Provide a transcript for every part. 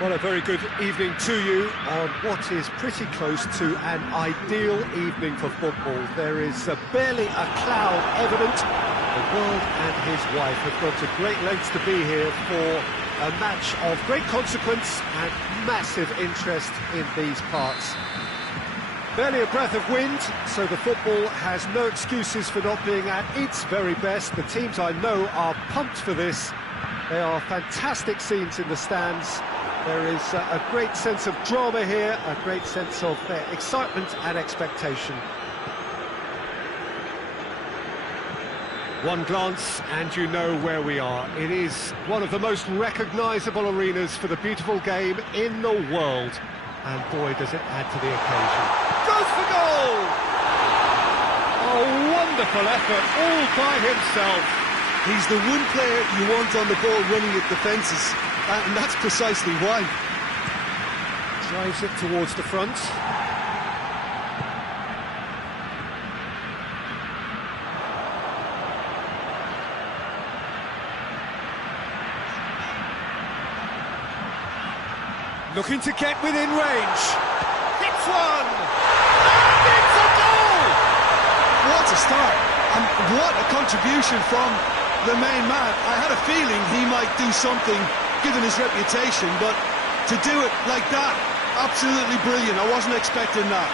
Well, a very good evening to you on what is pretty close to an ideal evening for football. There is barely a cloud evident. The world and his wife have gone to great lengths to be here for a match of great consequence and massive interest in these parts. Barely a breath of wind, so the football has no excuses for not being at its very best. The teams I know are pumped for this. They are fantastic scenes in the stands. There is a great sense of drama here, a great sense of excitement and expectation. One glance and you know where we are. It is one of the most recognisable arenas for the beautiful game in the world. And boy, does it add to the occasion. Goes for goal! A wonderful effort all by himself. He's the one player you want on the ball running at defences. And that's precisely why. Drives it towards the front. Looking to get within range. Hits one! And it's a goal! What a start! And what a contribution from the main man. I had a feeling he might do something given his reputation, but to do it like that, absolutely brilliant. I wasn't expecting that.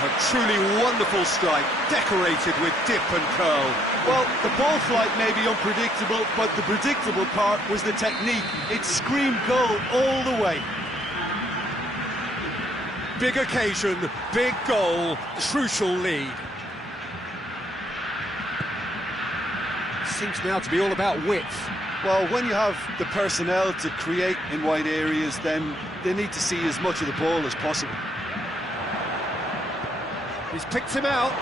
A truly wonderful strike, decorated with dip and curl. Well, the ball flight may be unpredictable, but the predictable part was the technique. It screamed goal all the way. Big occasion, big goal, crucial lead. Seems now to be all about width. Well, when you have the personnel to create in wide areas, then they need to see as much of the ball as possible. He's picked him out.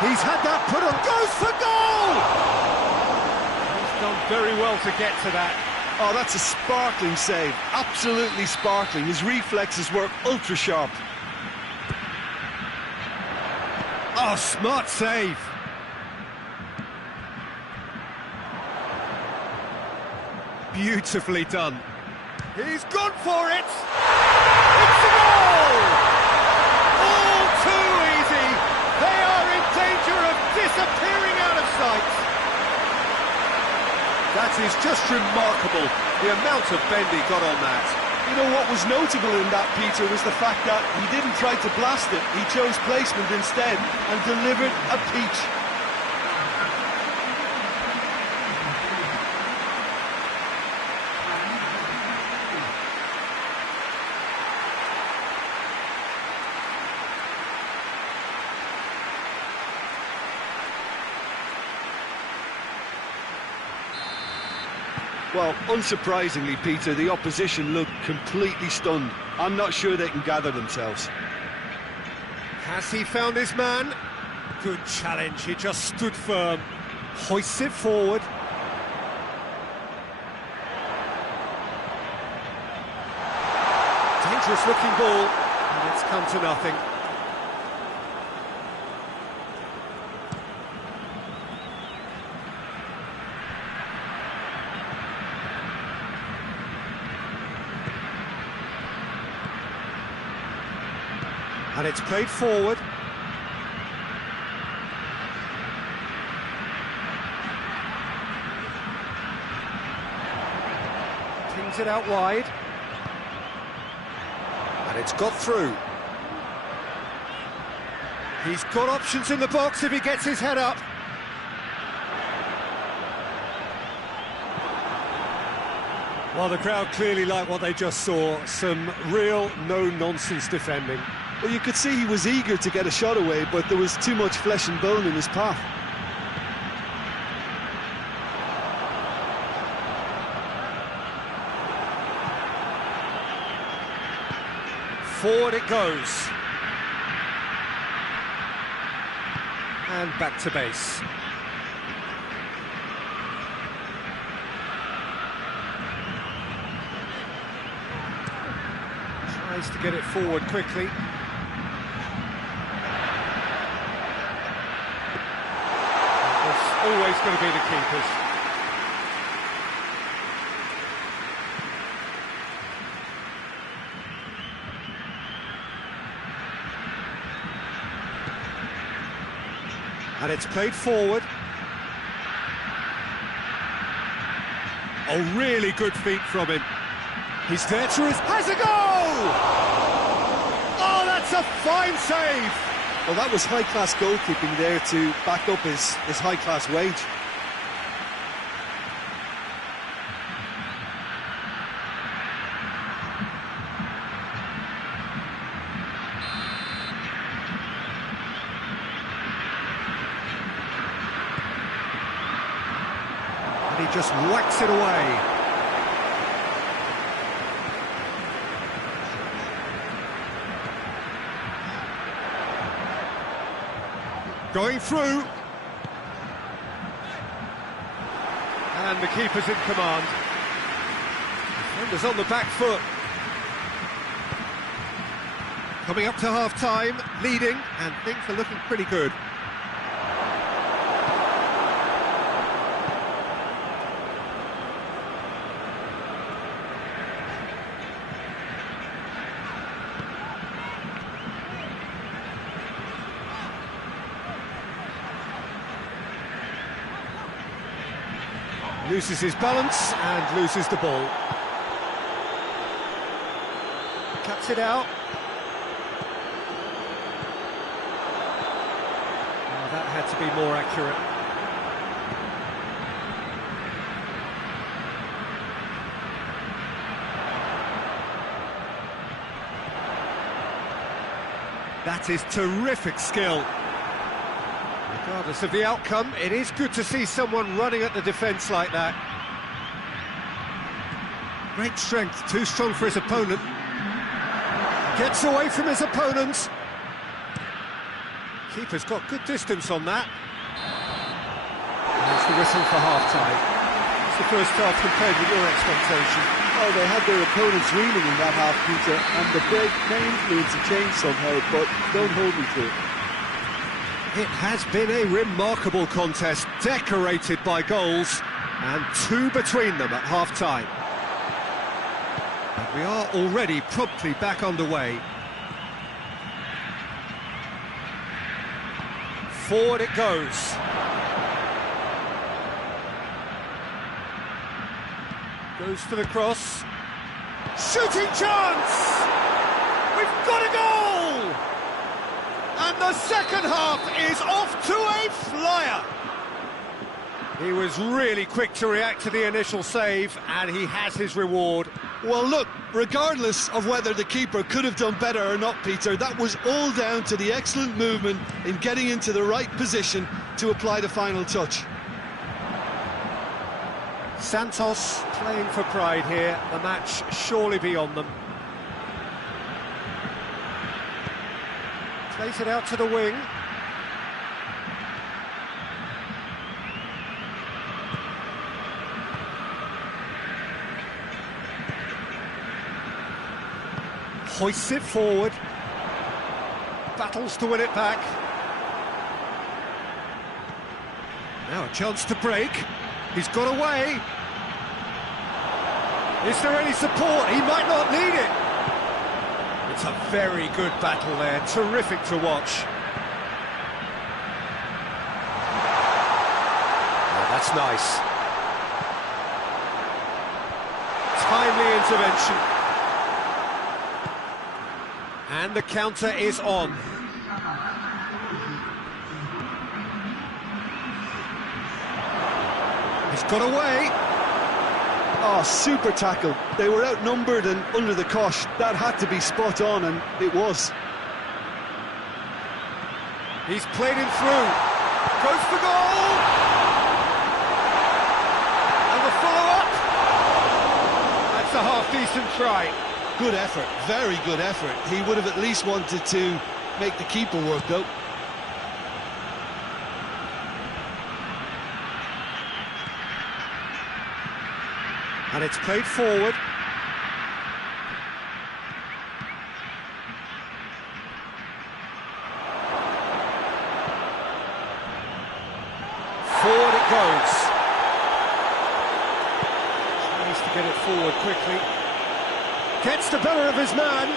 He's had that put on. Goes for goal! He's done very well to get to that. Oh, that's a sparkling save. Absolutely sparkling. His reflexes were ultra sharp. Oh, smart save. Beautifully done. He's gone for it! It's a goal! All too easy! They are in danger of disappearing out of sight! That is just remarkable, the amount of bend he got on that. You know what was notable in that, Peter, was the fact that he didn't try to blast it. He chose placement instead and delivered a peach. Well, unsurprisingly, Peter, the opposition looked completely stunned. I'm not sure they can gather themselves. Has he found his man? Good challenge, he just stood firm. Hoists it forward. Dangerous looking ball, and it's come to nothing. And it's played forward. Pings it out wide. And it's got through. He's got options in the box if he gets his head up. Well, the crowd clearly like what they just saw. Some real no-nonsense defending. Well, you could see he was eager to get a shot away, but there was too much flesh and bone in his path. Forward it goes. And back to base. Tries to get it forward quickly. It's always going to be the keepers. And it's played forward. Oh, really good feet from him. He's there to his... has a goal! Oh, that's a fine save! Well, that was high-class goalkeeping there to back up his high-class wage. And he just whacks it away. Going through. And the keeper's in command. Defenders on the back foot. Coming up to half-time, leading, and things are looking pretty good. Loses his balance and loses the ball. Cuts it out. Oh, that had to be more accurate. That is terrific skill. Regardless of the outcome, it is good to see someone running at the defence like that. Great strength, too strong for his opponent. Gets away from his opponent. Keeper's got good distance on that. There's the whistle for half-time. It's the first half compared with your expectation. Oh, they had their opponents reeling in that half, Peter, and the break may influence a change somehow, but don't hold me to it. It has been a remarkable contest, decorated by goals, and two between them at half-time. And we are already promptly back underway. Forward it goes. Goes for the cross. Shooting chance! We've got a goal! And the second half is off to a flyer. He was really quick to react to the initial save, and he has his reward. Well, look, regardless of whether the keeper could have done better or not, Peter, that was all down to the excellent movement in getting into the right position to apply the final touch. Santos playing for pride here, the match surely beyond them. Plays it out to the wing. Hoists it forward. Battles to win it back. Now a chance to break. He's got away. Is there any support? He might not need it. It's a very good battle there, terrific to watch. Oh, that's nice. Timely intervention. And the counter is on. He's got away. Oh, super tackle. They were outnumbered and under the cosh. That had to be spot on, and it was. He's played him through. Goes for goal! And the follow-up. That's a half-decent try. Good effort, very good effort. He would have at least wanted to make the keeper work, though. And it's played forward. Forward it goes. Tries to get it forward quickly. Gets the better of his man.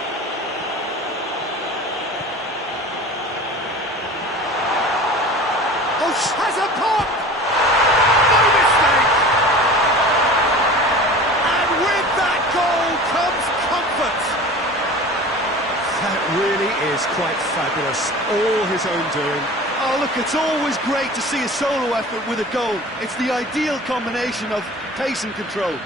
is quite fabulous, all his own doing. Oh, look, it's always great to see a solo effort with a goal. It's the ideal combination of pace and control.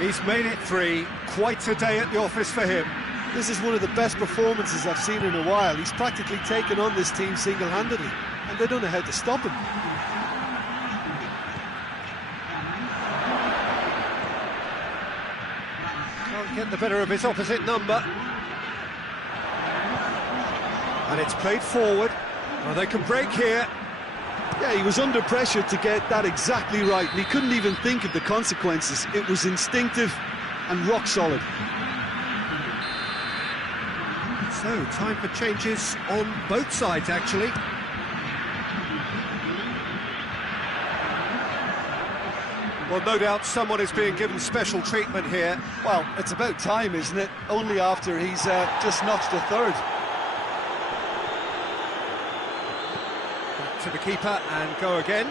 He's made it 3, quite a day at the office for him. This is one of the best performances I've seen in a while. He's practically taken on this team single-handedly, and they don't know how to stop him. Can't get the better of his opposite number. And it's played forward. Well, they can break here. Yeah, he was under pressure to get that exactly right, and he couldn't even think of the consequences. It was instinctive and rock solid. So, time for changes on both sides, actually. Well, no doubt someone is being given special treatment here. Well, it's about time, isn't it? Only after he's just notched a third. Back to the keeper and go again.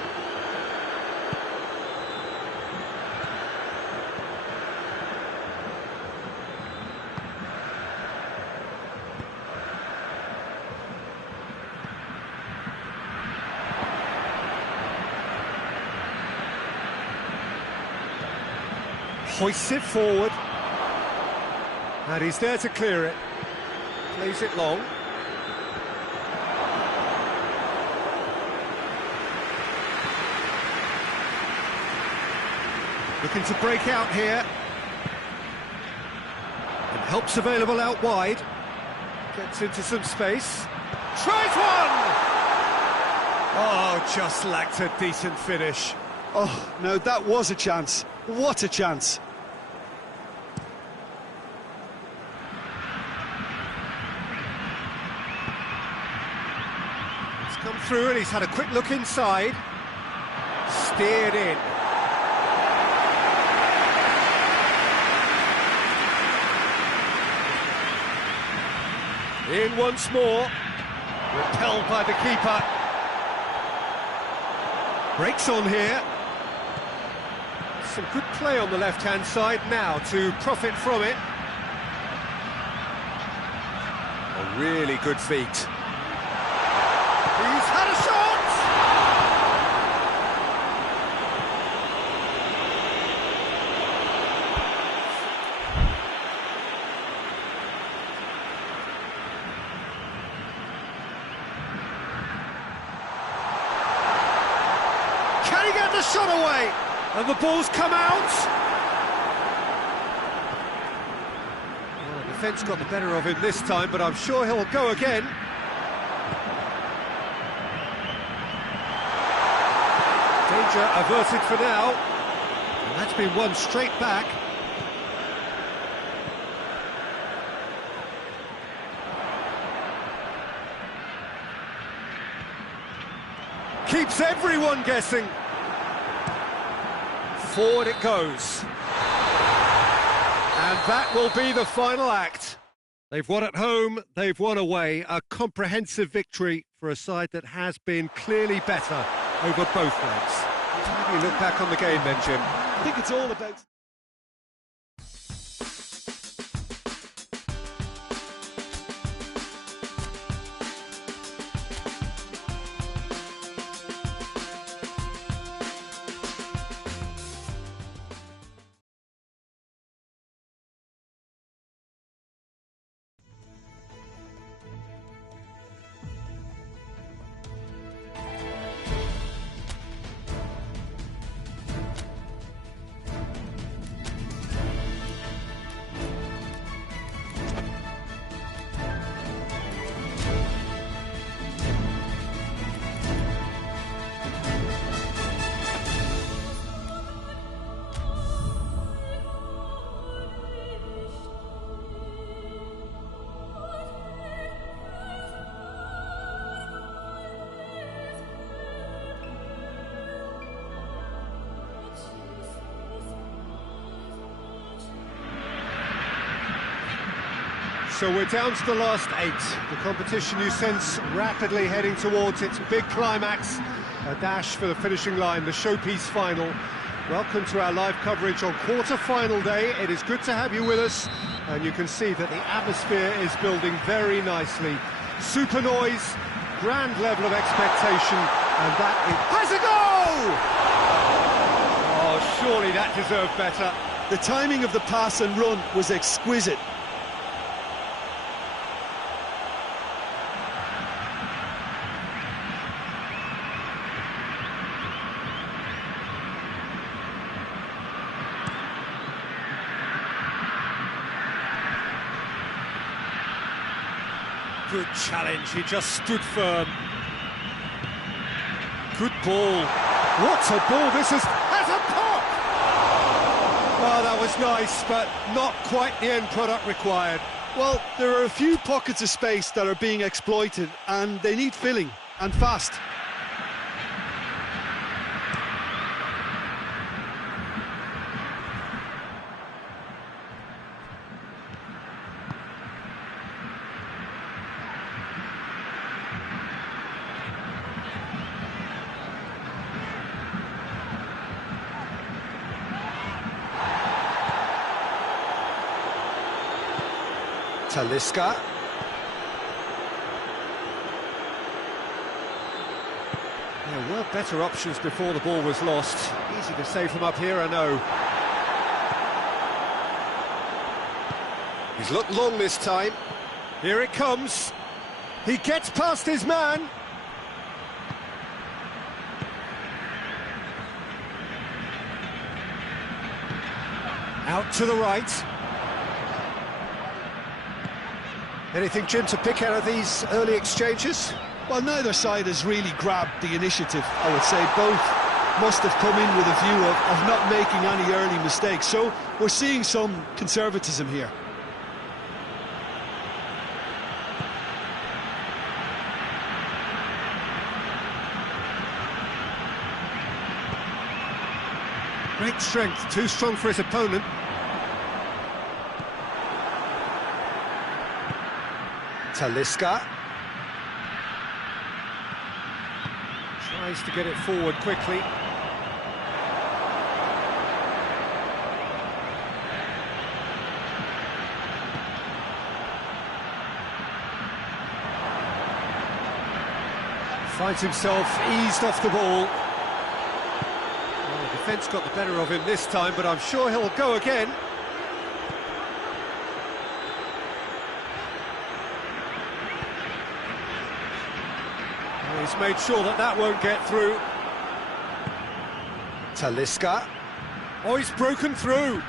Hoists it forward, and he's there to clear it. Plays it long. Looking to break out here. And help's available out wide. Gets into some space. Tries one! Oh, just lacked a decent finish. Oh, no, that was a chance. What a chance. Come through and he's had a quick look inside. Steered in. In once more. Repelled by the keeper. Breaks on here. Some good play on the left-hand side now to profit from it. A really good feat. He's had a shot! Can he get the shot away? And the ball's come out! Well, the defence got the better of him this time, but I'm sure he'll go again. Danger averted for now, and that's been won straight back. Keeps everyone guessing. Forward it goes. And that will be the final act. They've won at home, they've won away. A comprehensive victory for a side that has been clearly better over both legs. How do you look back on the game then, Jim? I think it's all about... So we're down to the last 8. The competition, you sense, rapidly heading towards its big climax. A dash for the finishing line, the showpiece final. Welcome to our live coverage on quarter-final day. It is good to have you with us And you can see that the atmosphere is building very nicely. Super noise, grand level of expectation, and that has a goal! Oh, surely that deserved better. The timing of the pass and run was exquisite. Good challenge, he just stood firm. Good ball. What a ball this is! Has a pop! Oh, that was nice, but not quite the end product required. Well, there are a few pockets of space that are being exploited, and they need filling, and fast. Talisca. There were better options before the ball was lost. Easy to save from up here, I know. He's looked long this time. Here it comes. He gets past his man. Out to the right. Anything, Jim, to pick out of these early exchanges? Well, neither side has really grabbed the initiative, I would say. Both must have come in with a view of not making any early mistakes. So we're seeing some conservatism here. Great strength, too strong for his opponent. Talisca. Tries to get it forward quickly. Finds himself eased off the ball. Well, the defence got the better of him this time, but I'm sure he'll go again. He's made sure that that won't get through. Talisca. Oh, he's broken through.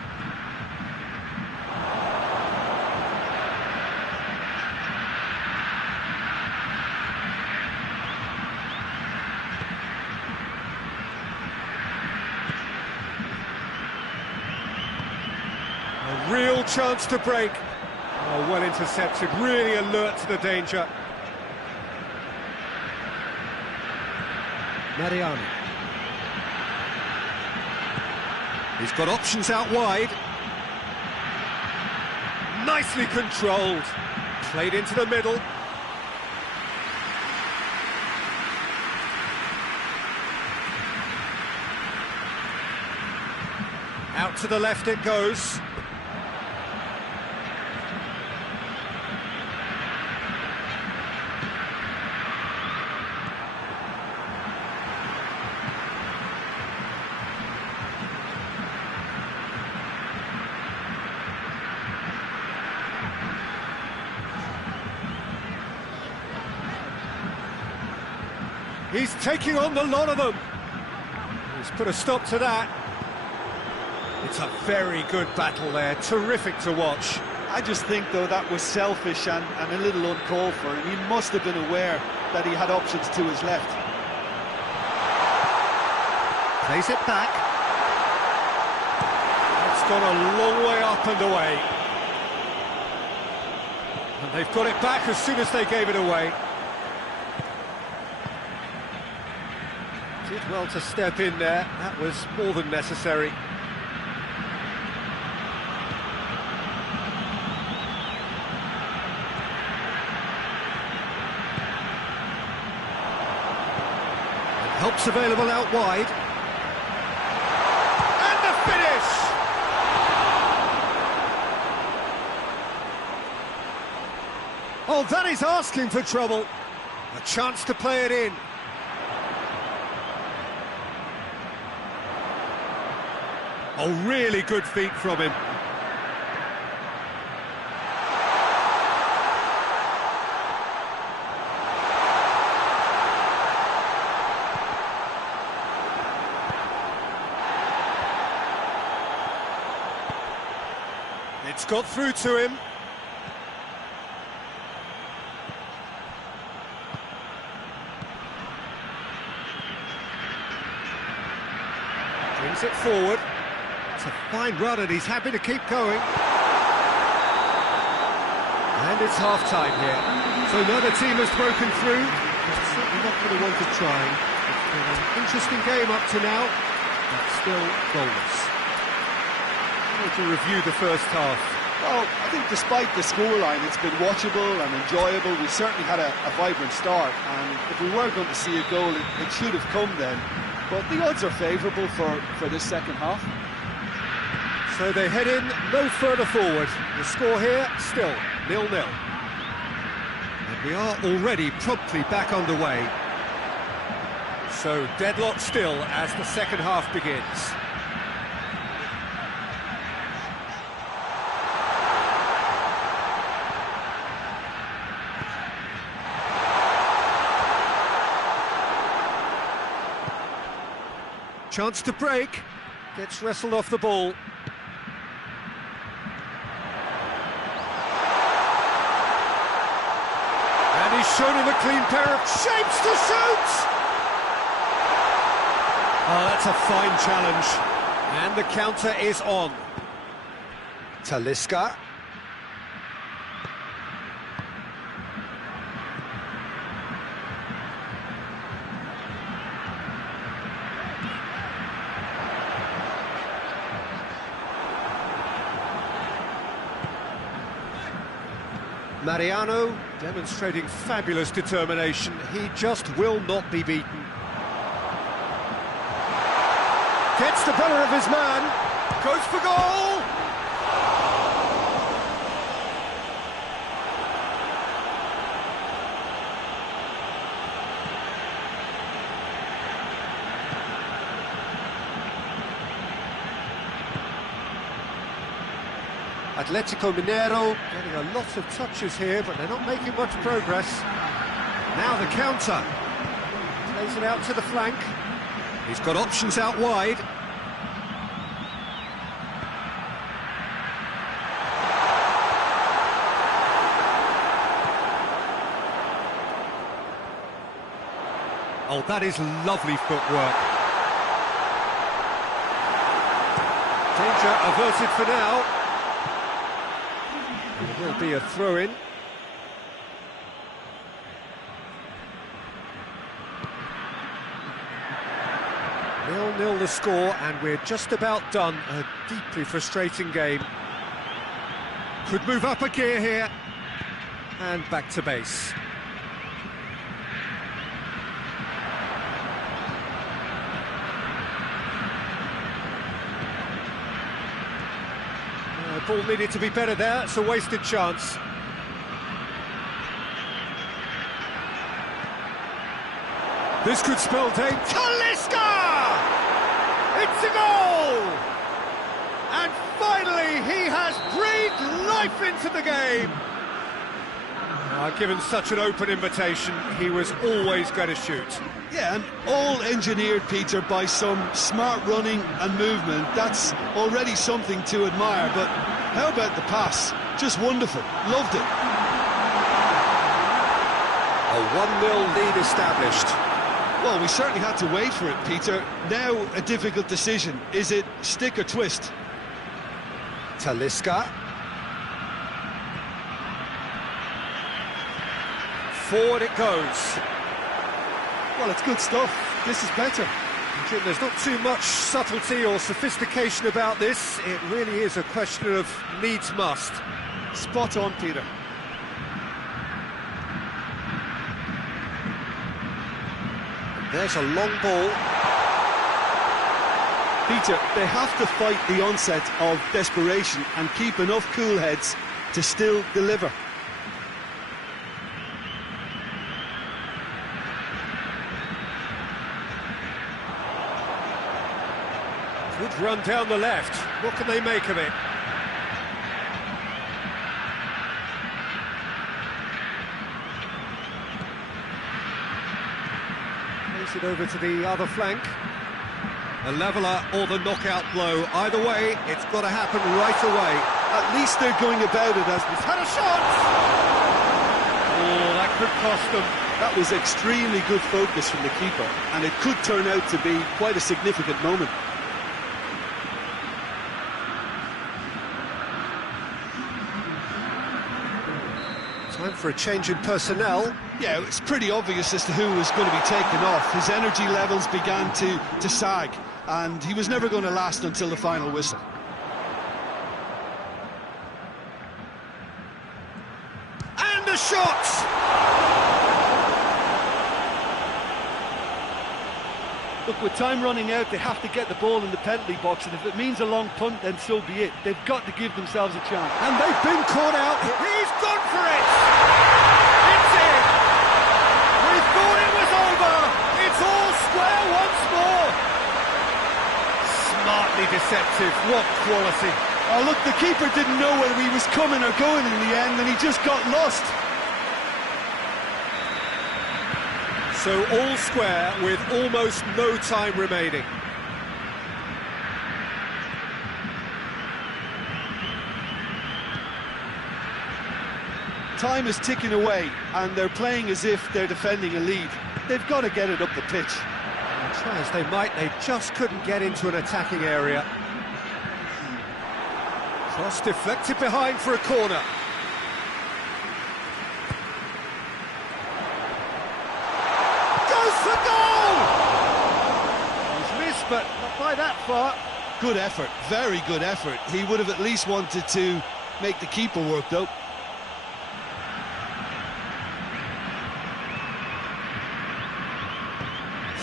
A real chance to break. Oh, well intercepted, really alert to the danger. Mariano. He's got options out wide. Nicely controlled. Played into the middle. Out to the left it goes. He's taking on the lot of them. He's put a stop to that. It's a very good battle there, terrific to watch. I just think, though, that was selfish and a little uncalled for him. He must have been aware that he had options to his left. Plays it back. It's gone a long way up and away. And they've got it back as soon as they gave it away. Did well to step in there, that was more than necessary. And help's available out wide. And the finish! Well, that is asking for trouble. A chance to play it in. Oh, really good feet from him. It's got through to him. Brings it forward. It's a fine run and he's happy to keep going. And it's half-time here. So neither team has broken through. It's certainly not going to want to try. It's been an interesting game up to now, but still goalless. To review the first half. Well, I think despite the scoreline, it's been watchable and enjoyable. We certainly had a vibrant start, and if we were going to see a goal, it should have come then. But the odds are favourable for this second half. So they head in no further forward. The score here, still 0-0. And we are already promptly back underway. So deadlock still as the second half begins. Chance to break, gets wrestled off the ball. And he's shown him a clean pair of shapes to shoot! Oh, that's a fine challenge. And the counter is on. Talisca. Mariano demonstrating fabulous determination. He just will not be beaten. Gets the better of his man. Goes for goal! Atletico Mineiro getting a lot of touches here, but they're not making much progress. Now the counter. Plays it out to the flank. He's got options out wide. Oh, that is lovely footwork. Danger averted for now. There will be a throw-in. Nil-nil the score, and we're just about done. A deeply frustrating game. Could move up a gear here. And back to base. The ball needed to be better there. It's a wasted chance. This could spell danger. Talisca! It's a goal! And finally, he has breathed life into the game. Given such an open invitation, he was always going to shoot. Yeah, and all engineered, Peter, by some smart running and movement. That's already something to admire, but how about the pass? Just wonderful. Loved it. A 1-0 lead established. Well, we certainly had to wait for it, Peter. Now a difficult decision. Is it stick or twist? Talisca. Forward it goes. Well, it's good stuff. This is better. Jim, there's not too much subtlety or sophistication about this. It really is a question of needs must. Spot on, Peter. There's a long ball. Peter, they have to fight the onset of desperation and keep enough cool heads to still deliver. run down the left. What can they make of it? Plays it over to the other flank. A leveller or the knockout blow. Either way, it's got to happen right away. At least they're going about it as... He's had a shot! Oh, that could cost them. That was extremely good focus from the keeper, and it could turn out to be quite a significant moment. Time for a change in personnel. Yeah, it's pretty obvious as to who was going to be taken off. His energy levels began to sag, and he was never going to last until the final whistle. And a shot! Look, with time running out, they have to get the ball in the penalty box, and if it means a long punt, then so be it. They've got to give themselves a chance. And they've been caught out. He's gone for it! It's in! We thought it was over! It's all square once more! Smartly deceptive, what quality. Oh, look, the keeper didn't know whether he was coming or going in the end, and he just got lost. So all square with almost no time remaining. Time is ticking away, and they're playing as if they're defending a lead. They've got to get it up the pitch. And try as they might, they just couldn't get into an attacking area. Cross deflected behind for a corner. Goes for goal! He's missed, but not by that far. Good effort, very good effort. He would have at least wanted to make the keeper work, though.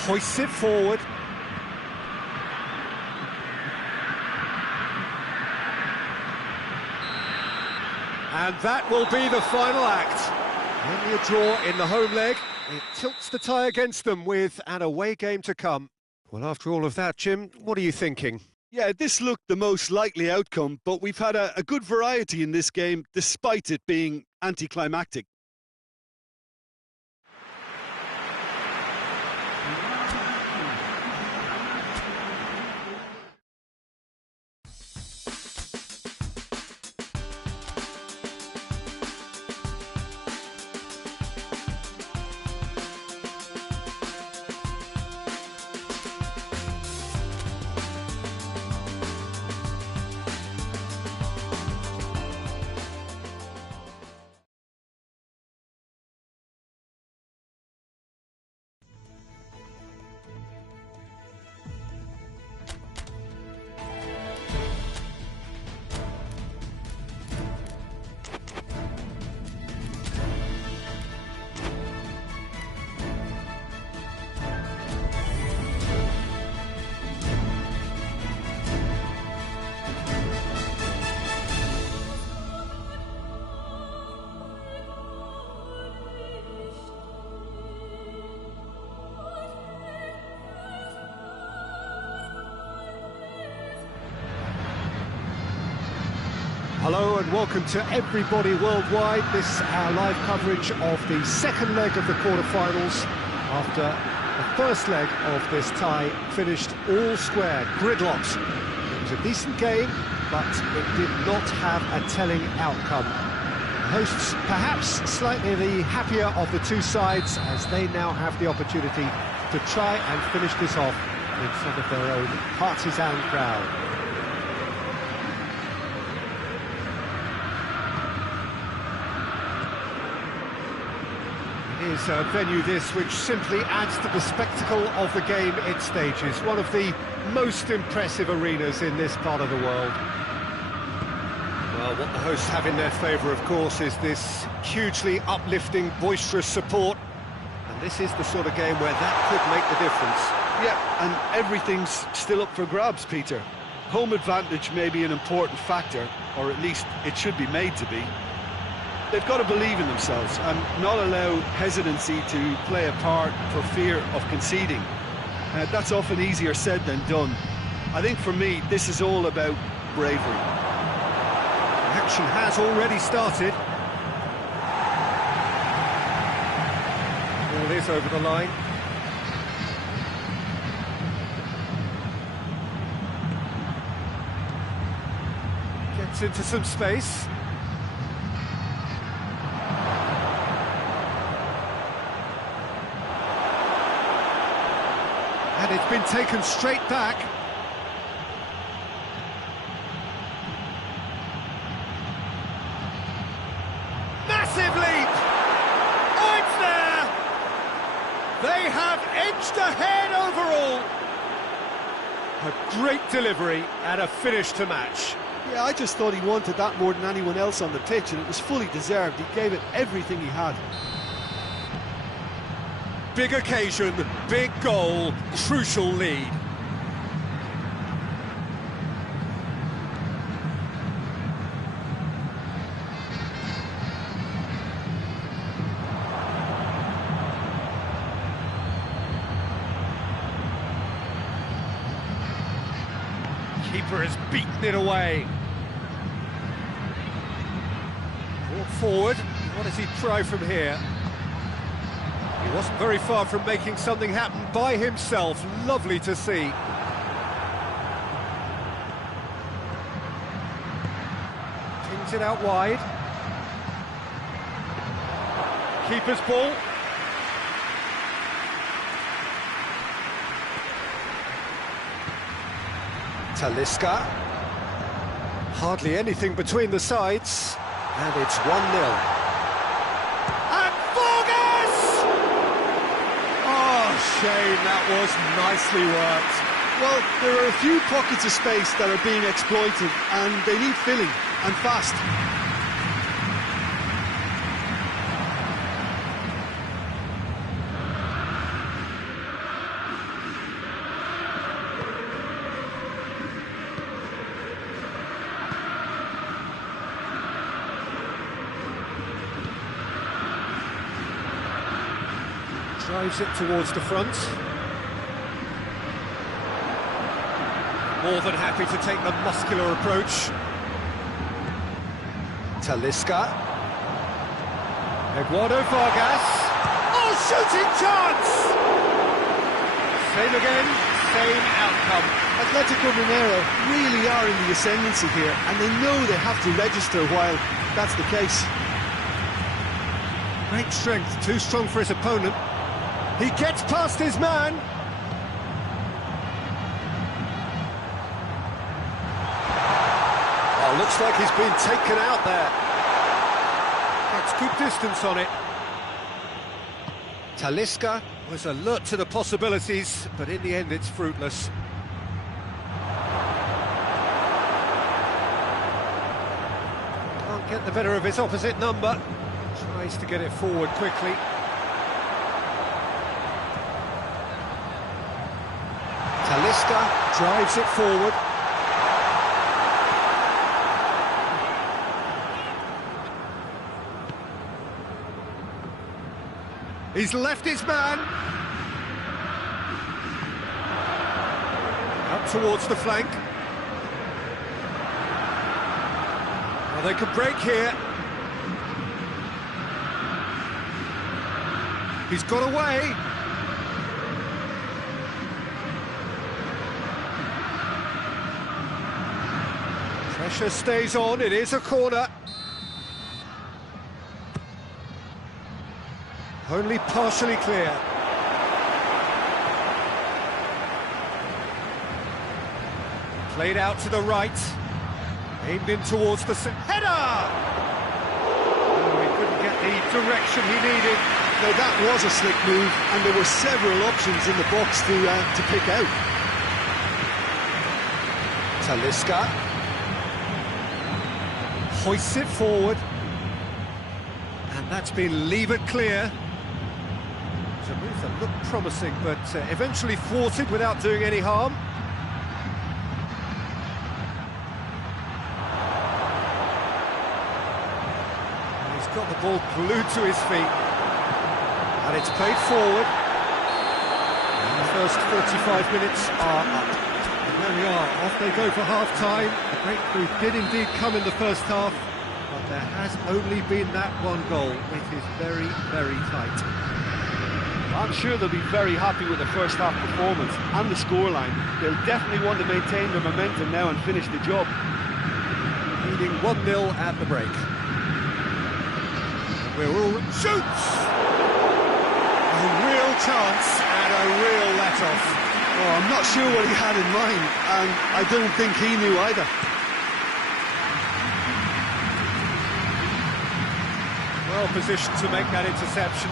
Hoists it forward. And that will be the final act. Only a draw in the home leg. It tilts the tie against them with an away game to come. Well, after all of that, Jim, what are you thinking? Yeah, this looked the most likely outcome, but we've had a good variety in this game, despite it being anticlimactic. Hello and welcome to everybody worldwide. This is our live coverage of the second leg of the quarter-finals after the first leg of this tie finished all square, gridlocked. It was a decent game, but it did not have a telling outcome. The hosts perhaps slightly the happier of the two sides as they now have the opportunity to try and finish this off in front of their own partisan crowd. Is a venue this which simply adds to the spectacle of the game it stages. One of the most impressive arenas in this part of the world. Well, what the hosts have in their favour, of course, is this hugely uplifting, boisterous support. And this is the sort of game where that could make the difference. Yeah, and everything's still up for grabs, Peter. Home advantage may be an important factor, or at least it should be made to be. They've got to believe in themselves and not allow hesitancy to play a part for fear of conceding. That's often easier said than done. I think for me, this is all about bravery. Action has already started. Ball is over the line. Gets into some space. And it's been taken straight back. Massive leap! Oh, it's there! They have edged ahead overall. A great delivery and a finish to match. Yeah, I just thought he wanted that more than anyone else on the pitch, and it was fully deserved. He gave it everything he had. Big occasion, big goal, crucial lead. Keeper has beaten it away. Brought forward, what does he try from here? He wasn't very far from making something happen by himself. Lovely to see. Pins it out wide. Keeper's ball. Talisca. Hardly anything between the sides. And it's 1-0. Shame, that was nicely worked. Well, there are a few pockets of space that are being exploited, and they need filling, and fast. Drives it towards the front. More than happy to take the muscular approach. Talisca. Eduardo Vargas. Oh, shooting chance! Same again, same outcome. Atletico Mineiro really are in the ascendancy here, and they know they have to register while that's the case. Great strength, too strong for his opponent. He gets past his man. Oh, looks like he's been taken out there. That's good distance on it. Talisca was alert to the possibilities, but in the end it's fruitless. Can't get the better of his opposite number. Tries to get it forward quickly. Talisca drives it forward. He's left his man. Up towards the flank. Well, they can break here. He's got away. Pressure stays on, it is a corner. Only partially clear. Played out to the right. Aimed in towards the header! Oh, he couldn't get the direction he needed. Now that was a slick move, and there were several options in the box to pick out. Talisca hoists it forward, and that's been levered clear. It's a move that looked promising, but eventually thwarted without doing any harm. He's got the ball glued to his feet, and it's played forward. And the first 45 minutes are up. And now we are, off they go for half-time. The breakthrough did indeed come in the first half, but there has only been that one goal. It is very, very tight. I'm sure they'll be very happy with the first half performance and the scoreline. They'll definitely want to maintain their momentum now and finish the job. Leading 1-0 at the break. And we're all... Shoots! A real chance and a real let-off. Oh, I'm not sure what he had in mind, and I don't think he knew either. Well positioned to make that interception.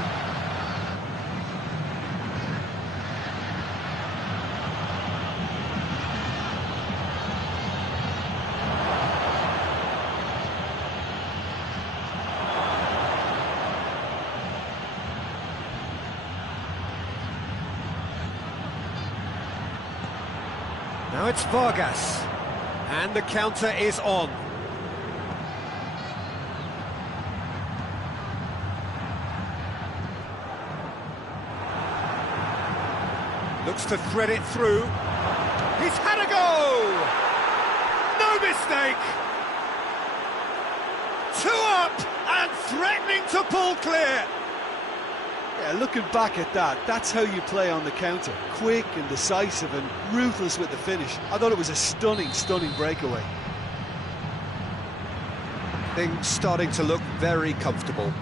Now it's Vargas, and the counter is on. Looks to thread it through. He's had a go! No mistake! 2 up and threatening to pull clear. Yeah, looking back at that, that's how you play on the counter. Quick and decisive and ruthless with the finish. I thought it was a stunning, stunning breakaway. Things starting to look very comfortable.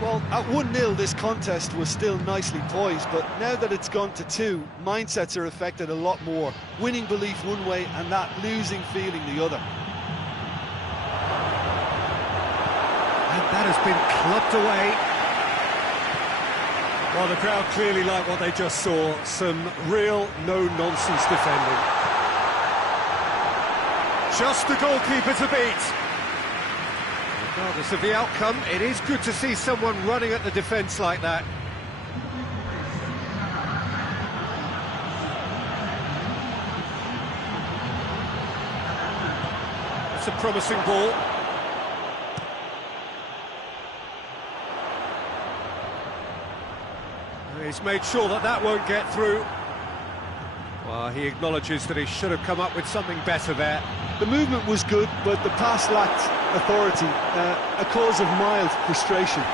Well, at 1-0 this contest was still nicely poised, but now that it's gone to 2, mindsets are affected a lot more. Winning belief one way and that losing feeling the other. And that has been clubbed away. Well, the crowd clearly like what they just saw. Some real no-nonsense defending. Just the goalkeeper to beat. Regardless of the outcome, it is good to see someone running at the defence like that. It's a promising ball. He's made sure that that won't get through. Well, he acknowledges that he should have come up with something better there. The movement was good, but the pass lacked authority, a cause of mild frustration.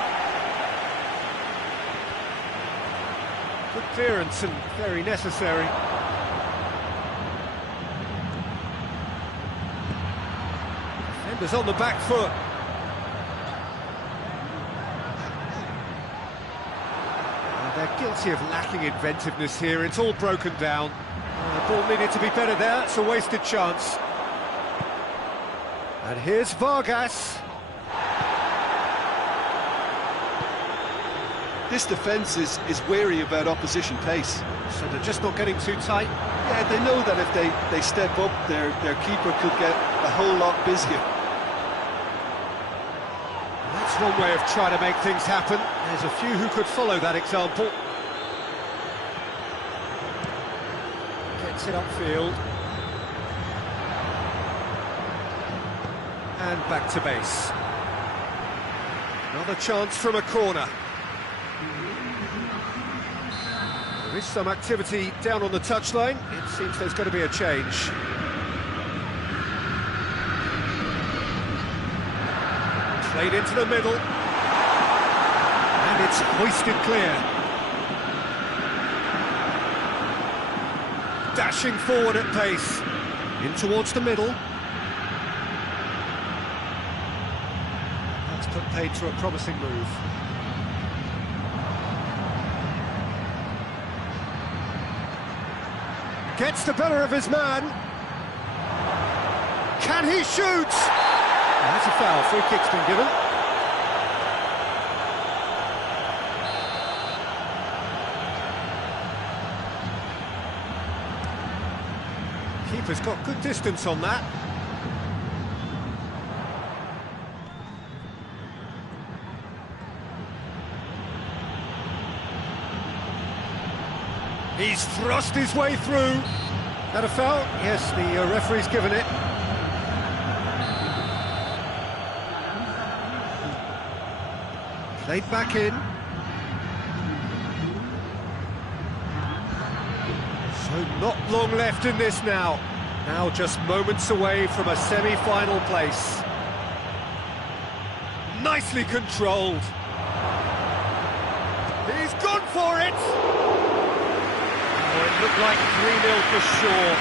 Good clearance and very necessary. Defenders on the back foot. They're guilty of lacking inventiveness here. It's all broken down. The ball needed to be better there. It's a wasted chance. And here's Vargas. This defence is wary about opposition pace. So they're just not getting too tight. Yeah, they know that if they step up, their keeper could get a whole lot busier. That's one way of trying to make things happen. There's a few who could follow that example. Gets it upfield. And back to base. Another chance from a corner. There is some activity down on the touchline. It seems there's going to be a change. Played into the middle. And it's hoisted clear. Dashing forward at pace. In towards the middle. That's put paid to a promising move. Gets the better of his man. Can he shoot? That's a foul. Free kick's been given. Keeper's got good distance on that. He's thrust his way through. That a foul? Yes, the referee's given it. Played back in. So not long left in this now. Now just moments away from a semi-final place. Nicely controlled. He's gone for it! Oh, it looked like 3-0 for sure.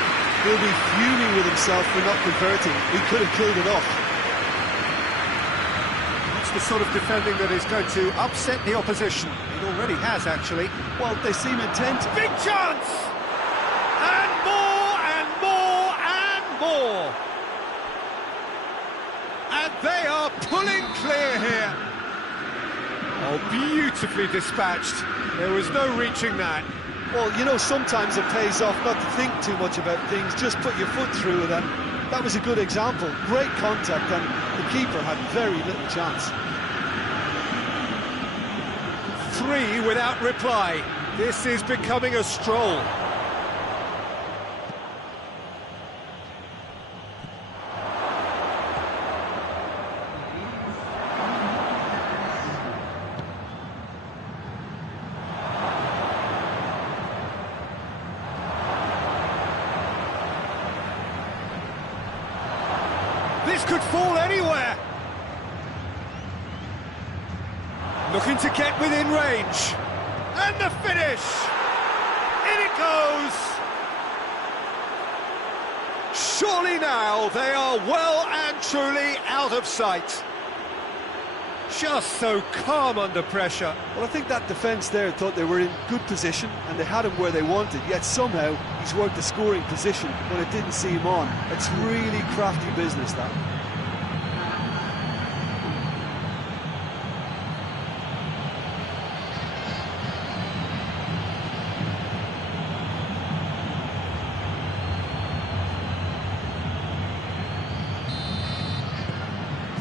He'll be fuming with himself for not converting. He could have killed it off. That's the sort of defending that is going to upset the opposition. It already has, actually. Well, they seem intent. Big chance! And more, and more, and more! And they are pulling clear here. Oh, beautifully dispatched. There was no reaching that. Well, you know, sometimes it pays off not to think too much about things, just put your foot through it, and that was a good example. Great contact, and the keeper had very little chance. 3 without reply. This is becoming a stroll. This could fall anywhere. Looking to get within range. And the finish! In it goes! Surely now they are well and truly out of sight. Just so calm under pressure. Well, I think that defence there thought they were in good position and they had him where they wanted, yet somehow he's worked the scoring position when it didn't see him on. It's really crafty business, that.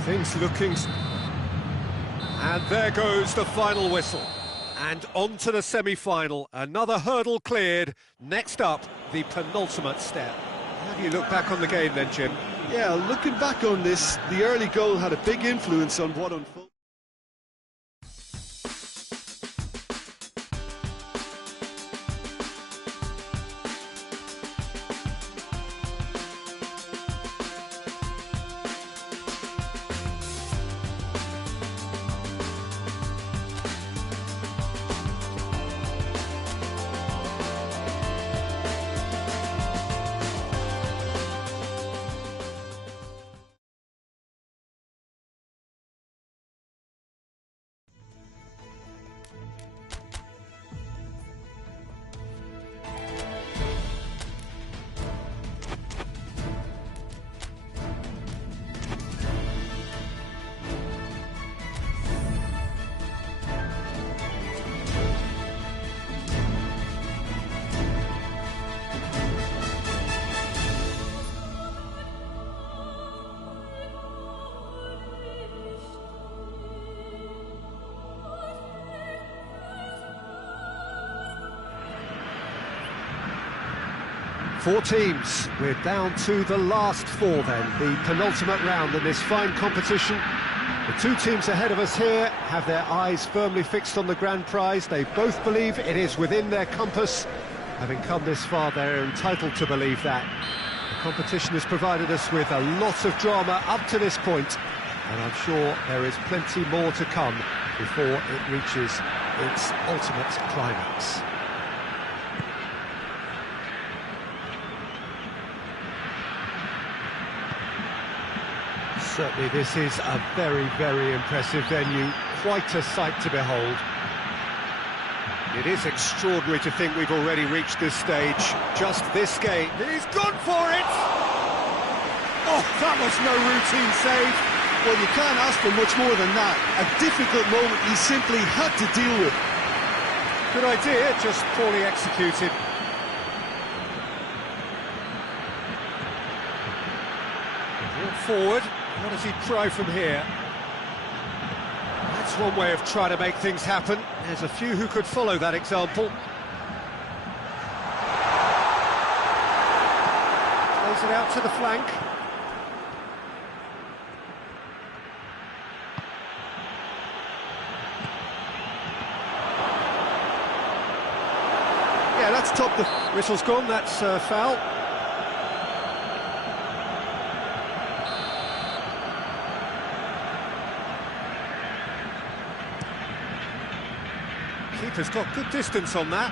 Things looking... And there goes the final whistle. And on to the semi-final. Another hurdle cleared. Next up, the penultimate step. How do you look back on the game then, Jim? Yeah, looking back on this, the early goal had a big influence on what unfolded. Four teams. We're down to the last 4 then, the penultimate round in this fine competition. The 2 teams ahead of us here have their eyes firmly fixed on the grand prize. They both believe it is within their compass. Having come this far, they're entitled to believe that. The competition has provided us with a lot of drama up to this point, and I'm sure there is plenty more to come before it reaches its ultimate climax. Certainly this is a very, very impressive venue, quite a sight to behold. It is extraordinary to think we've already reached this stage, just this game. He's gone for it! Oh, that was no routine save. Well, you can't ask for much more than that. A difficult moment he simply had to deal with. Good idea, just poorly executed. Brought forward. What does he try from here? That's one way of trying to make things happen. There's a few who could follow that example. Plays it out to the flank. Yeah, that's top the... Whistle's gone, that's foul. Keeper's got good distance on that.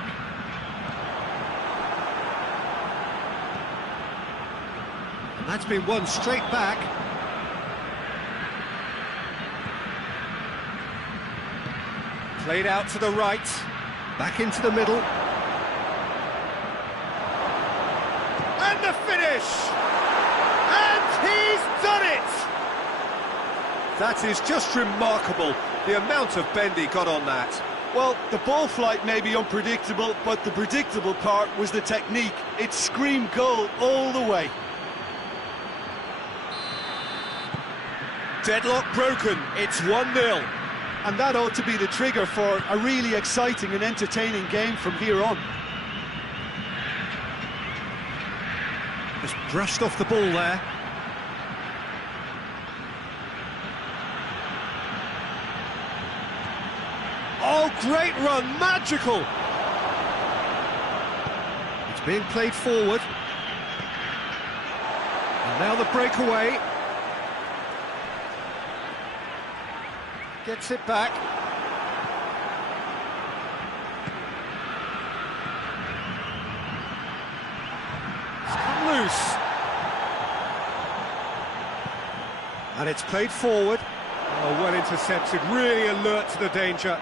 And that's been won straight back. Played out to the right, back into the middle. And the finish! And he's done it! That is just remarkable, the amount of bend he got on that. Well, the ball flight may be unpredictable, but the predictable part was the technique. It screamed goal all the way. Deadlock broken, it's 1-0. And that ought to be the trigger for a really exciting and entertaining game from here on. Just brushed off the ball there. Oh, great run, magical! It's being played forward. And now the breakaway. Gets it back. It's come loose. And it's played forward. Oh, well intercepted, really alert to the danger.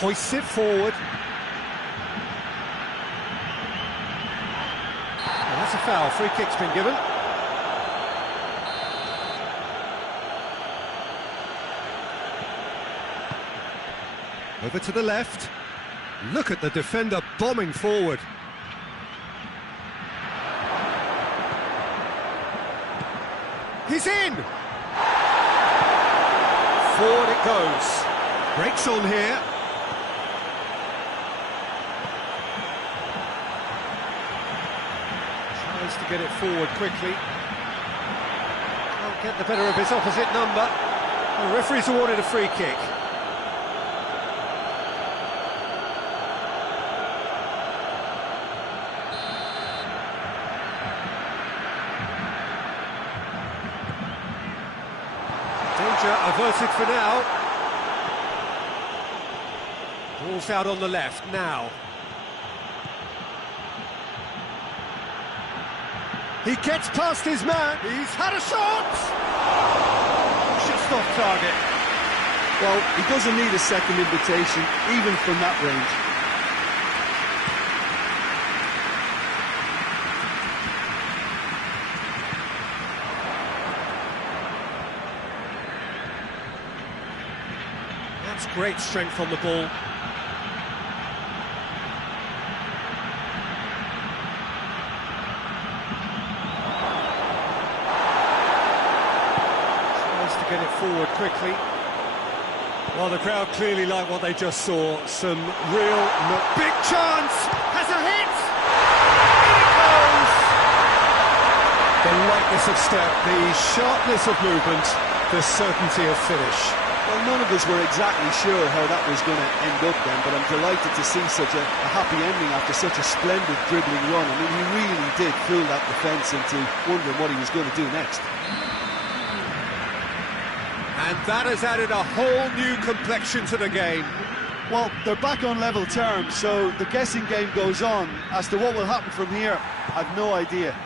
Hoists it forward. Oh, that's a foul, free kick's been given. Over to the left. Look at the defender bombing forward. He's in! Forward it goes. Breaks on here. Tries to get it forward quickly. Can't get the better of his opposite number. The referee's awarded a free kick. Danger averted for now. Ball's out on the left now. He gets past his man. He's had a shot! Just off target. Well, he doesn't need a second invitation, even from that range. That's great strength on the ball. Tries to get it forward quickly. Well, the crowd clearly like what they just saw. Some real big chance! Has a hit! In it goes! The lightness of step, the sharpness of movement, the certainty of finish. Well, none of us were exactly sure how that was going to end up then, but I'm delighted to see such a happy ending after such a splendid dribbling run. I mean, he really did fool that defence into wondering what he was going to do next. And that has added a whole new complexion to the game. Well, they're back on level terms, so the guessing game goes on. As to what will happen from here, I've no idea.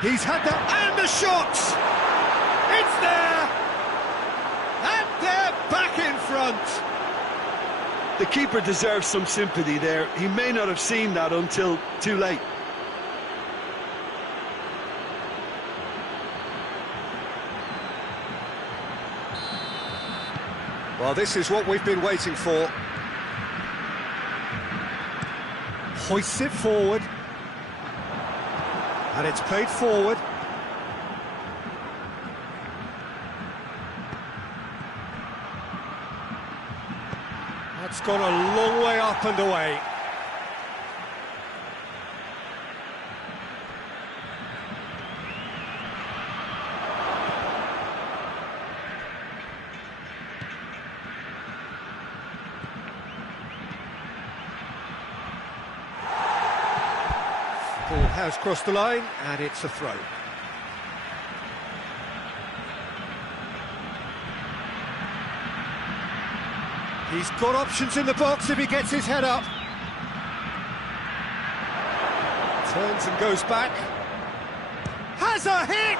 He's had that, and the shot! It's there! And they're back in front! The keeper deserves some sympathy there. He may not have seen that until too late. Well, this is what we've been waiting for. Hoists it forward. And it's played forward. That's gone a long way up and away. Ball has crossed the line, and it's a throw. He's got options in the box if he gets his head up. Turns and goes back. Has a hit!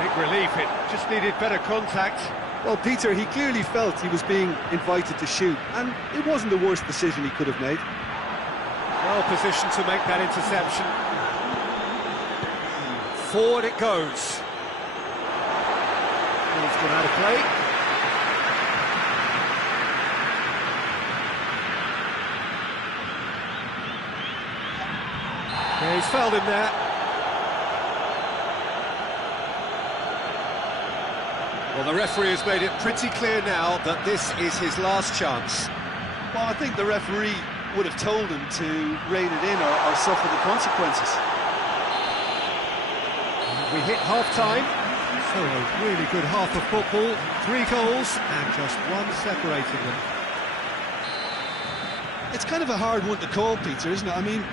Big relief, it just needed better contact. Well, Peter, he clearly felt he was being invited to shoot, and it wasn't the worst decision he could have made. Well positioned to make that interception. Forward it goes. Ball's gone out of play. Yeah, he's fouled him there. Well, the referee has made it pretty clear now that this is his last chance. Well, I think the referee would have told him to rein it in or suffer the consequences. We hit half-time, so a really good half of football. 3 goals and just one separating them. It's kind of a hard one to call, Peter, isn't it? I mean,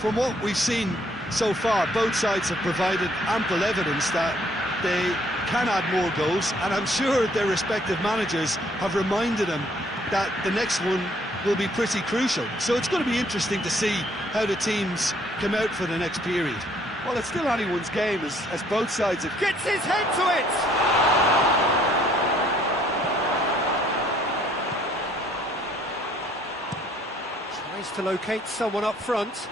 from what we've seen so far, both sides have provided ample evidence that they can add more goals, and I'm sure their respective managers have reminded them that the next one will be pretty crucial. So it's going to be interesting to see how the teams come out for the next period. Well, it's still anyone's game as both sides have... Gets his head to it! Tries to locate someone up front.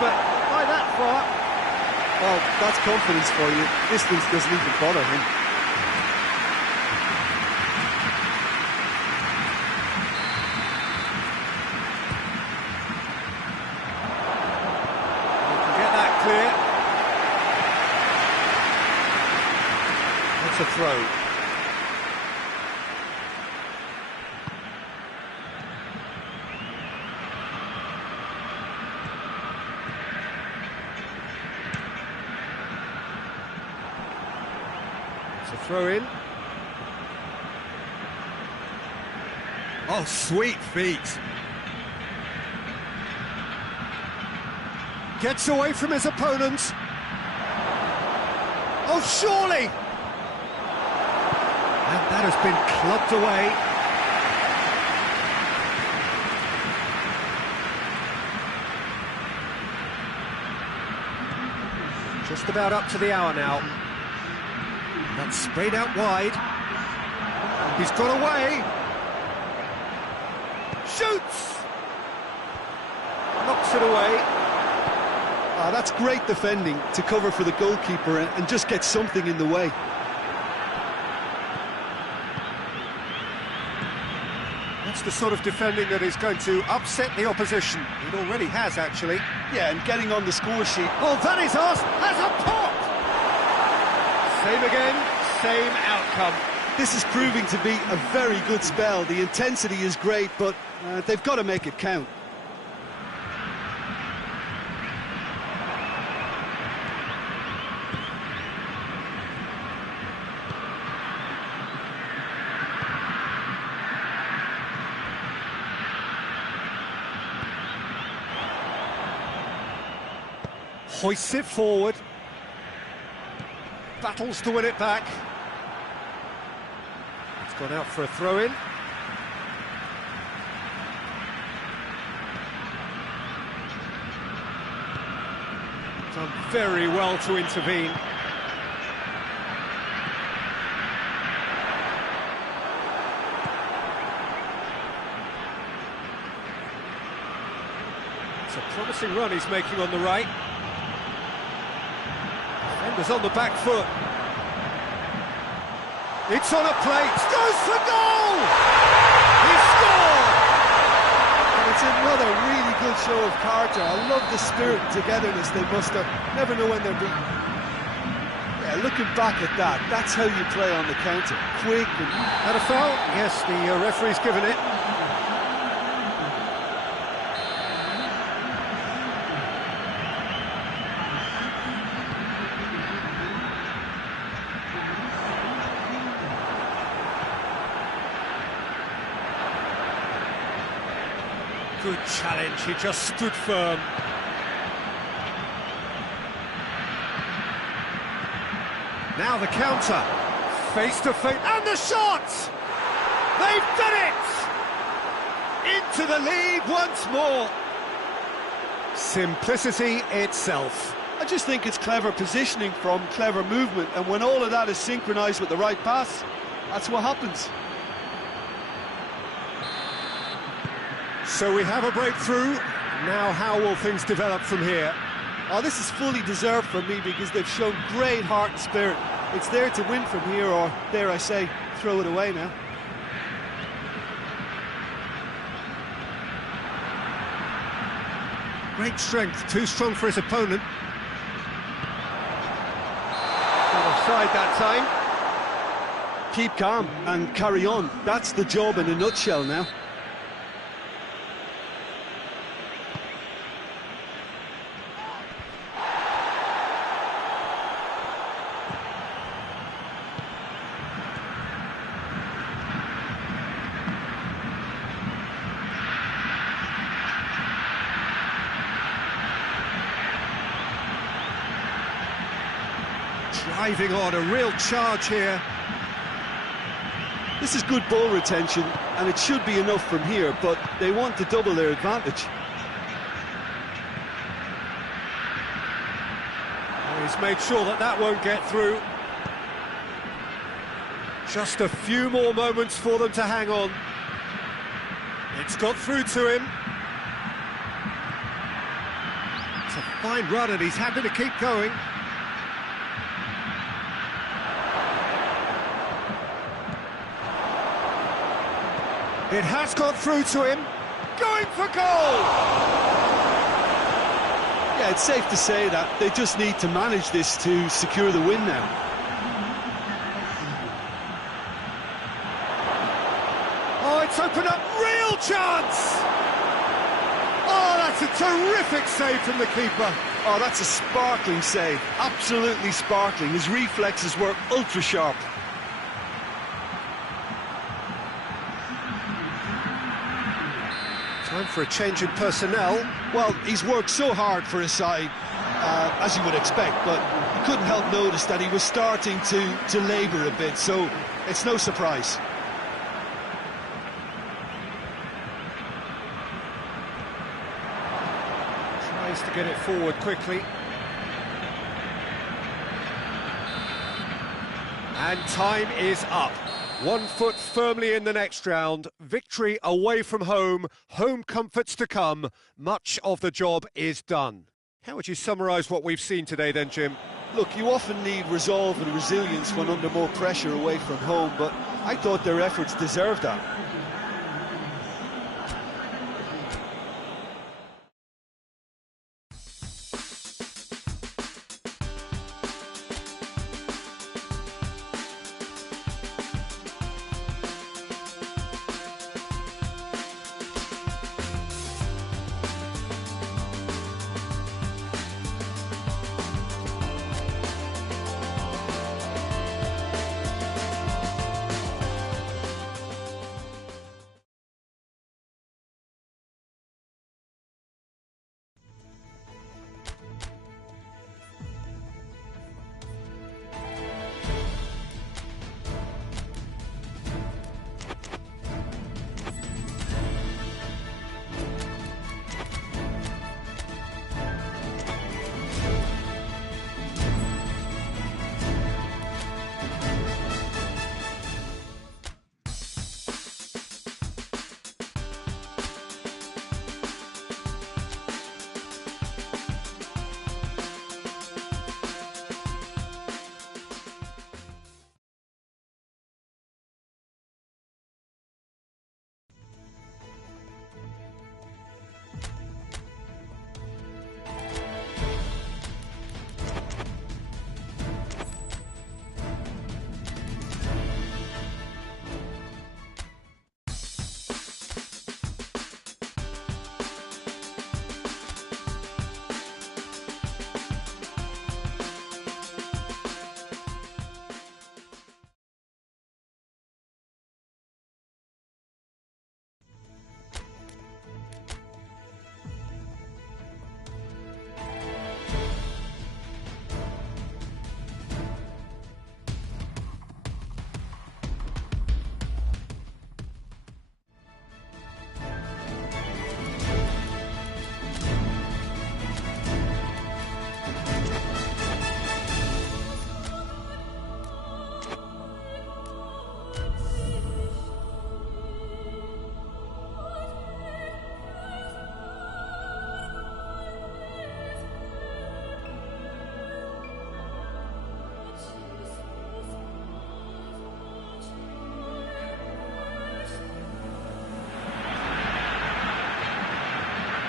But by that far. Well, that's confidence for you. Distance doesn't even bother him. You can get that clear. It's a throw. Throw in. Oh, sweet feet. Gets away from his opponent. Oh, surely! And that has been clubbed away. Just about up to the hour now. That's sprayed out wide. He's got away. Shoots! Knocks it away. That's great defending to cover for the goalkeeper and just get something in the way. That's the sort of defending that is going to upset the opposition. It already has, actually. Yeah, and getting on the score sheet. Oh, that is us! Has a pop! Same again, same outcome. This is proving to be a very good spell. The intensity is great, but they've got to make it count. Hoists it forward. Battles to win it back. It's gone out for a throw-in. Done very well to intervene. It's a promising run he's making on the right. Defender's on the back foot. It's on a plate. Goes for goal! He scored! And it's another really good show of character. I love the spirit and togetherness they muster. Never know when they're beaten. Yeah, looking back at that, that's how you play on the counter. Quick and... Had a foul? Yes, the referee's given it. Good challenge, he just stood firm. Now the counter, face to face, and the shot! They've done it! Into the lead once more. Simplicity itself. I just think it's clever positioning from clever movement, and when all of that is synchronised with the right pass, that's what happens. So we have a breakthrough. Now how will things develop from here? Oh, this is fully deserved for me because they've shown great heart and spirit. It's there to win from here, or, dare I say, throw it away now. Great strength, too strong for his opponent. Not offside that time. Keep calm and carry on. That's the job in a nutshell now. Driving on, a real charge here. This is good ball retention, and it should be enough from here, but they want to double their advantage. He's made sure that that won't get through. Just a few more moments for them to hang on. It's got through to him. It's a fine run, and he's happy to keep going. It has got through to him, going for goal! Yeah, it's safe to say that they just need to manage this to secure the win now. Oh, it's opened up, real chance! Oh, that's a terrific save from the keeper. Oh, that's a sparkling save, absolutely sparkling. His reflexes were ultra sharp. Time for a change in personnel. Well, he's worked so hard for his side, as you would expect, but you couldn't help notice that he was starting to labour a bit, so it's no surprise. Tries to get it forward quickly. And time is up. 1 foot firmly in the next round, victory away from home, home comforts to come, much of the job is done. How would you summarise what we've seen today then, Jim? Look, you often need resolve and resilience when under more pressure away from home, but I thought their efforts deserved that.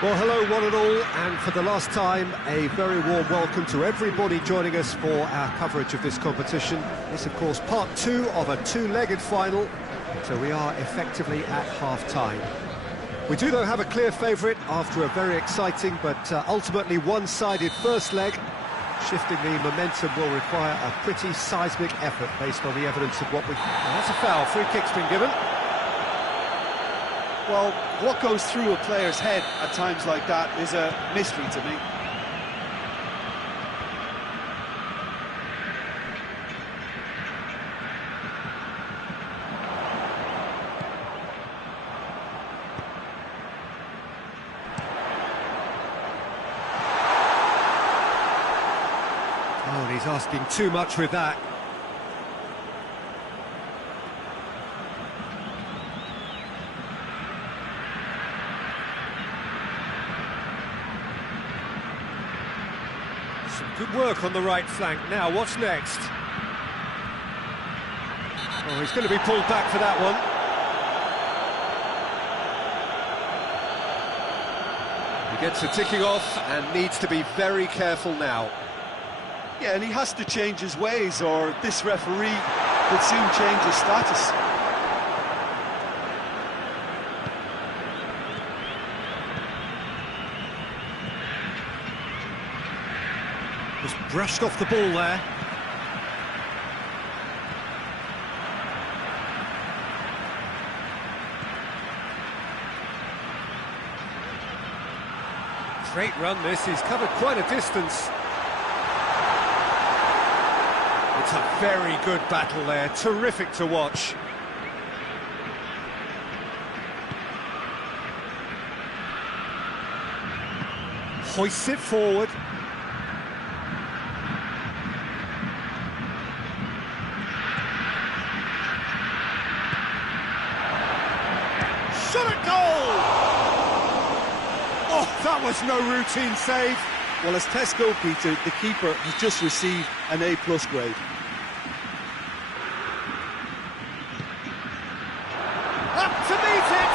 Well, hello one and all, and for the last time, a very warm welcome to everybody joining us for our coverage of this competition. It's, of course, part two of a two-legged final, so we are effectively at half-time. We do, though, have a clear favourite after a very exciting but ultimately one-sided first leg. Shifting the momentum will require a pretty seismic effort based on the evidence of what we... Well, that's a foul. Free kick's been given. Well, what goes through a player's head at times like that is a mystery to me. Oh, and he's asking too much with that. Some good work on the right flank. Now, what's next? Oh, he's going to be pulled back for that one. He gets the ticking off and needs to be very careful now. Yeah, and he has to change his ways, or this referee could soon change his status. Just brushed off the ball there. Great run this, he's covered quite a distance. It's a very good battle there, terrific to watch. Hoists it forward. Shot at goal! Oh, that was no routine save. Well, as test goalkeeper, the keeper has just received an A+ grade. Up to meet it!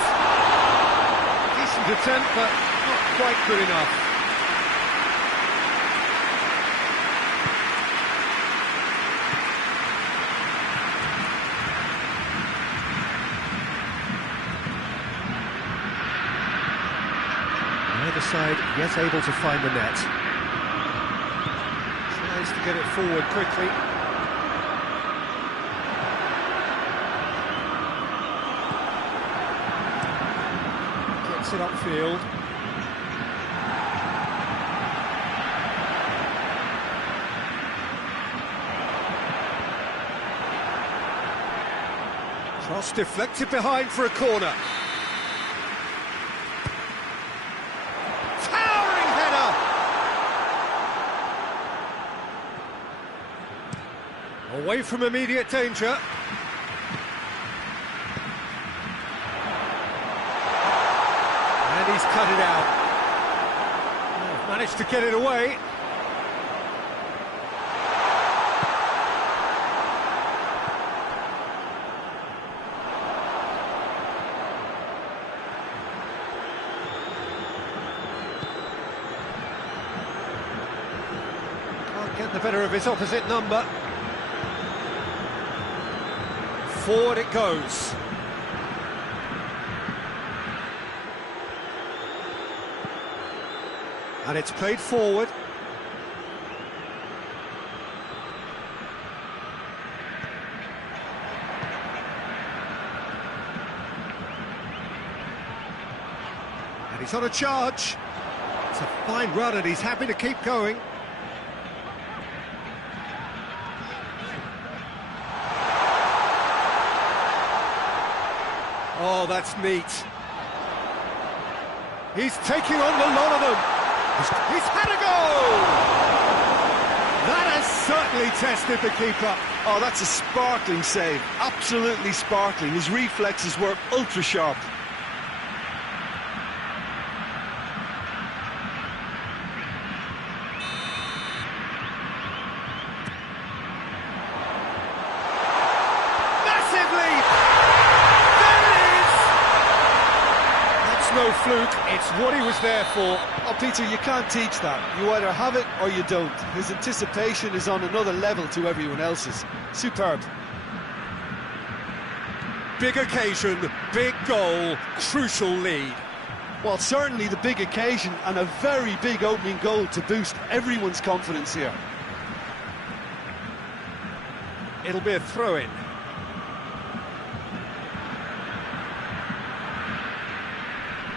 Decent attempt, but not quite good enough. Either side yet able to find the net. Tries to get it forward quickly. Gets it upfield. Cross deflected behind for a corner. Away from immediate danger. And he's cut it out. Managed to get it away. Can't get the better of his opposite number. Forward it goes. And it's played forward. And he's on a charge. It's a fine run and he's happy to keep going. Oh, that's neat. He's taking on the lot of them. He's had a goal! That has certainly tested the keeper. Oh, that's a sparkling save. Absolutely sparkling. His reflexes were ultra sharp. no no fluke, it's what he was there for. Oh, Peter, you can't teach that. You either have it or you don't. His anticipation is on another level to everyone else's. Superb. Big occasion, big goal, crucial lead. Well, certainly the big occasion and a very big opening goal to boost everyone's confidence here. It'll be a throw-in.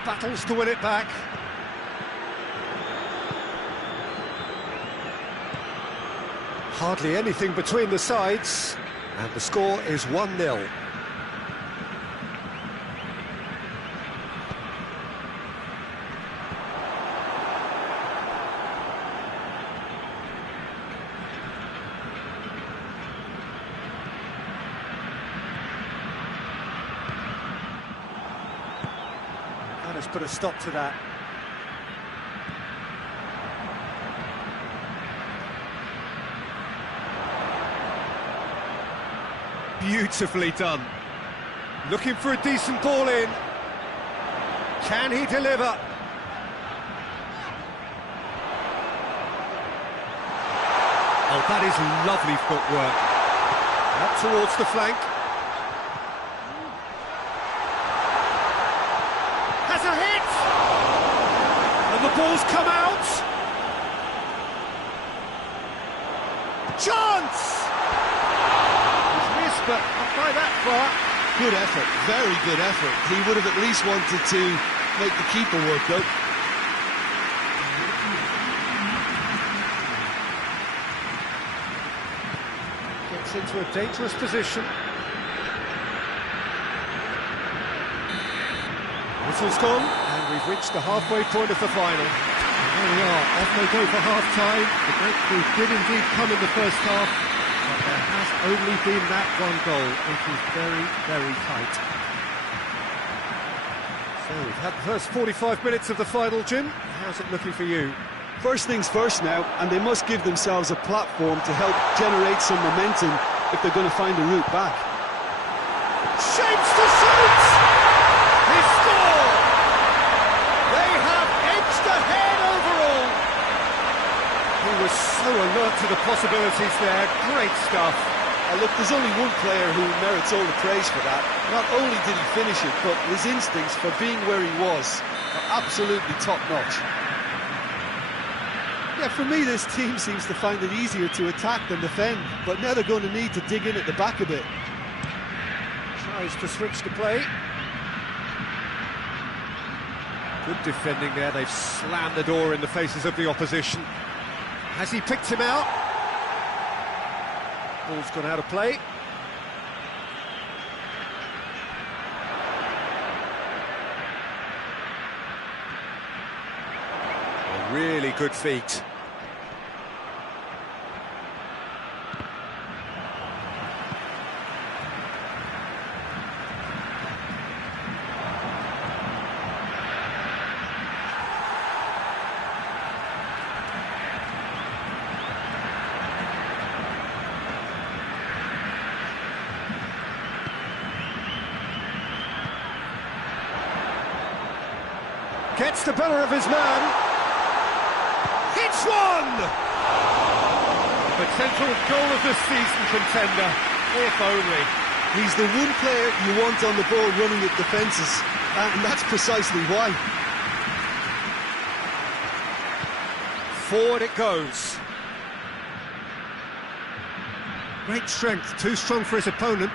Battles to win it back. Hardly anything between the sides, and the score is 1-0. That has put a stop to that. Beautifully done. Looking for a decent ball in. Can he deliver? Oh, that is lovely footwork. Up towards the flank. Has a hit! And the ball's come out. Chance! But not by that far. Good effort, very good effort. He would have at least wanted to make the keeper work, though. Gets into a dangerous position. Whistle's gone, and we've reached the halfway point of the final. There we are, off they go for half-time. The breakthrough did indeed come in the first half. But there has only been that one goal. It is very, very tight. So we've had the first 45 minutes of the final, Jim. How's it looking for you? First things first now, and they must give themselves a platform to help generate some momentum if they're going to find a route back. Shapes to shoot! He scored! They have edged ahead overall. He was so alert to the possibilities there. Great stuff. Look, there's only one player who merits all the praise for that. Not only did he finish it, but his instincts for being where he was are absolutely top-notch. Yeah, for me, this team seems to find it easier to attack than defend, but now they're going to need to dig in at the back a bit. Tries to switch the play. Good defending there. They've slammed the door in the faces of the opposition. Has he picked him out? Ball's gone out of play. A really good feat. Gets the better of his man. Hits one! Potential goal of the season contender, if only. He's the one player you want on the ball running at defences, and that's precisely why. Forward it goes. Great strength, too strong for his opponent.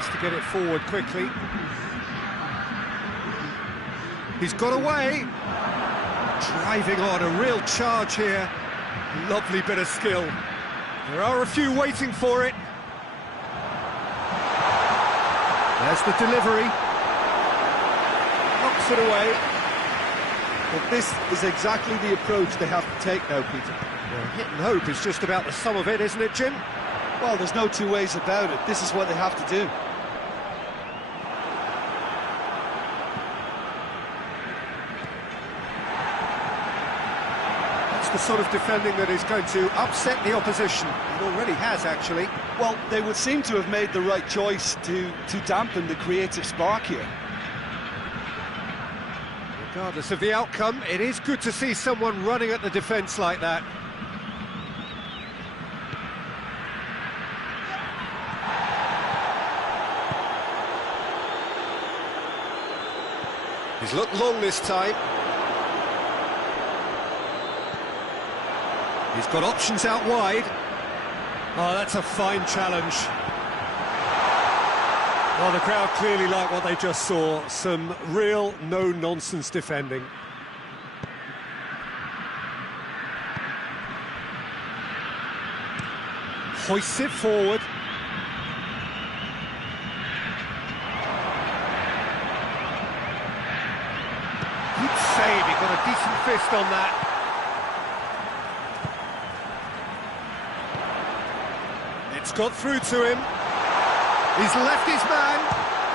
To get it forward quickly. He's got away. Driving on, a real charge here. Lovely bit of skill. There are a few waiting for it. There's the delivery. Knocks it away. But this is exactly the approach they have to take now, Peter. Well, hit and hope is just about the sum of it, isn't it, Jim? Well, there's no two ways about it. This is what they have to do. the sort of defending that is going to upset the opposition. It already has, actually. Well, they would seem to have made the right choice to dampen the creative spark here. Regardless of the outcome, it is good to see someone running at the defence like that. He's looked long this time. He's got options out wide. Oh, that's a fine challenge. Well, the crowd clearly like what they just saw. Some real no-nonsense defending. Hoists it forward. Good save, he got a decent fist on that. It's got through to him. He's left his man.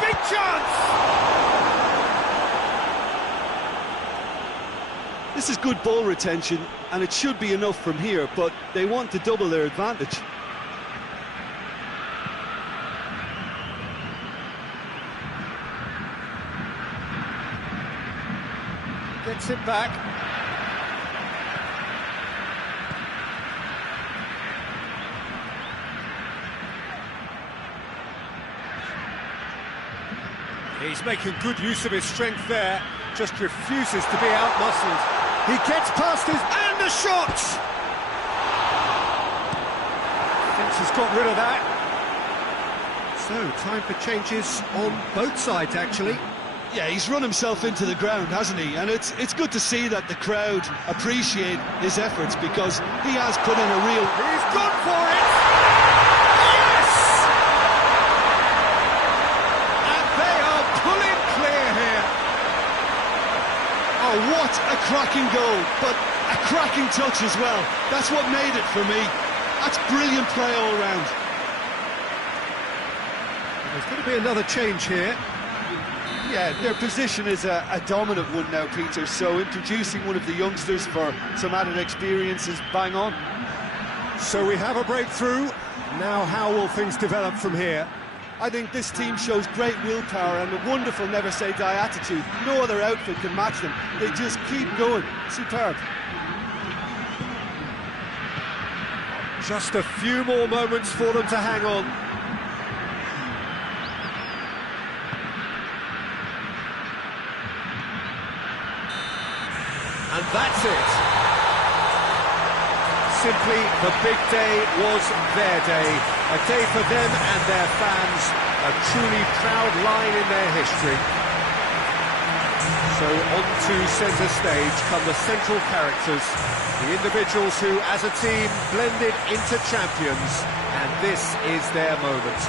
Big chance! This is good ball retention, and it should be enough from here, but they want to double their advantage. Gets it back. He's making good use of his strength there, just refuses to be out-muscled. He gets past his... and the shot! Thinks he's got rid of that. So, time for changes on both sides, actually. Yeah, he's run himself into the ground, hasn't he? And it's good to see that the crowd appreciate his efforts, because he has put in a real... He's gone for it! Yes! And they are pulling clear here. Oh, what a cracking goal, but a cracking touch as well. That's what made it for me. That's brilliant play all round. There's going to be another change here. Yeah, their position is a dominant one now, Peter, so introducing one of the youngsters for some added experience is bang on. So we have a breakthrough. Now how will things develop from here? I think this team shows great willpower and a wonderful never-say-die attitude. No other outfit can match them. They just keep going. Superb. Just a few more moments for them to hang on. And that's it. Simply, the big day was their day. A day for them and their fans. A truly proud line in their history. So on to centre stage come the central characters. The individuals who, as a team, blended into champions. And this is their moment.